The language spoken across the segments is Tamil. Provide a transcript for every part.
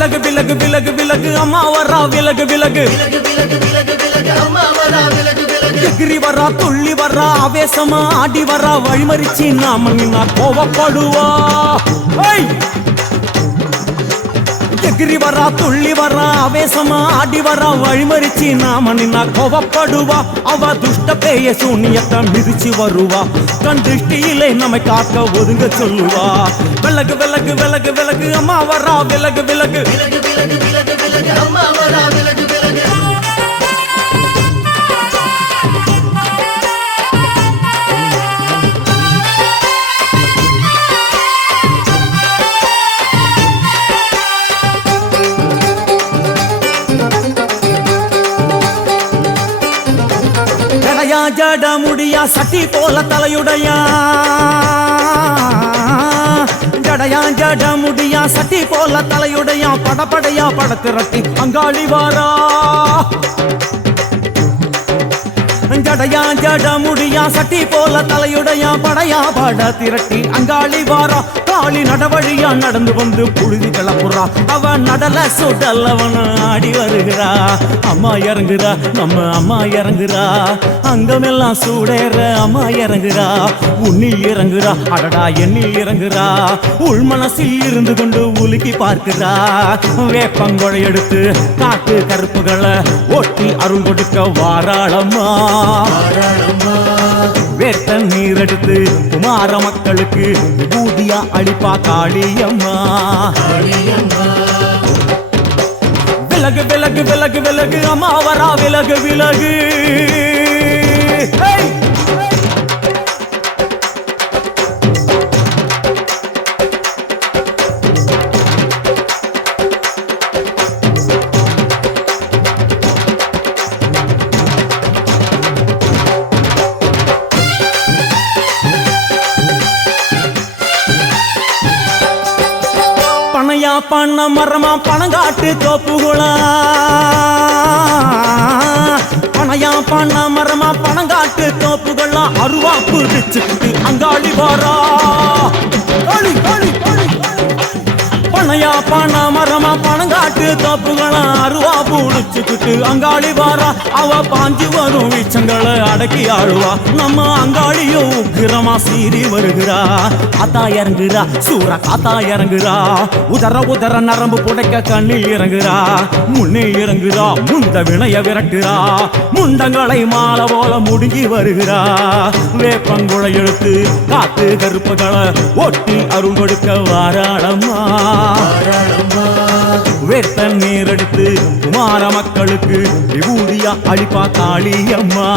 விலகு விலகு விலகு விலகு அம்மா வரா விலகு விலகு எகிரி வரா துள்ளி வரா ஆவேசமா ஆடி வரா வழிமறிச்சு நாம நின்னா கோவப்படுவா எகிரி வரா துள்ளி வரா ஆவேசமா ஆடி வரா வழிமறிச்சு நாம நின்னா கோவப்படுவா அவ துஷ்ட பேய சூனியத்தை மிதிச்சு வருவா கண் திருஷ்டியிலே நம்மை காக்க ஒதுங்க சொல்லுவா விலகு விலகு விலகு விலகு அம்மா வரா விலகு விலகு அம்மா வரா விலகு விலகு ஜட முடியா சட்டி போல தலையுடையா ஜடையா ஜட முடியா சட்டி போல தலையுடையா படப்படையா படத்திரட்டி அங்காளி வாரா ஜடையா ஜட முடியா சட்டி போல தலையுடையா படையா பட திரட்டி அங்காளி வாரா காளி நடவழியா நடந்து வந்து புழுதி கிளப்புறா அவ நடல சுடல்லவன ஆடி வருகிறா அம்மா இறங்குறா நம்ம அம்மா இறங்குறா அங்கமெல்லாம் சூடேற அம்மா இறங்குறா உன்னில் இறங்குறா அடடா எண்ணில் இறங்குறா உள் மனசில் இருந்து கொண்டு உலுக்கி பார்க்கிறா வேப்பங்கொழை எடுத்து காட்டு கருப்புகளை ஒட்டி அருள் கொடுக்க வாராளம்மா வேட்ட நீர் எடுத்து குமார மக்களுக்கு விபூதியா அளிப்பா காளியம்மா விலகு விலகு விலகு விலகு அம்மா வரா விலகு விலகு பனையா பண்ண மரமா பணங்காட்டு தோப்புகளா பனையா பண்ண மரமா பணங்காட்டு தோப்புகளா அருவா புடிச்சுக்கிட்டு அங்காளி வாரா பனையா பண்ண மரமா பணங்காட்டு தோப்புகளா அருவா புடிச்சுக்கிட்டு அங்காளி வாரா அவ பாஞ்சு வரும் வீச்சங்களை அடக்கி ஆளுவா நம்ம அங்காளியும் உக்கிரமா சீறி வருகிறா காத்தா இறங்குறா சூற காத்தா இறங்குறா உதர உதர நரம்பு புடைக்க கண்ணில் இறங்குறா முன்னே இறங்குறா முந்த வினைய விரட்டுறா முண்டங்களை மாலை போல முடுங்கி வருகிறா வேப்பங்குழை எடுத்து காத்து கருப்புகளை ஒட்டி அருள் கொடுக்க வாராளம்மா வேட்ட நீர் எடுத்து குமார மக்களுக்கு விபூதியா அளிப்பா காளியம்மா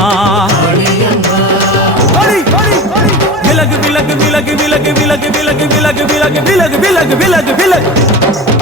விலகு விலகு விலகு விலகு விலகு விலகு விலகு விலகு விலகு விலகு விலகு விலகு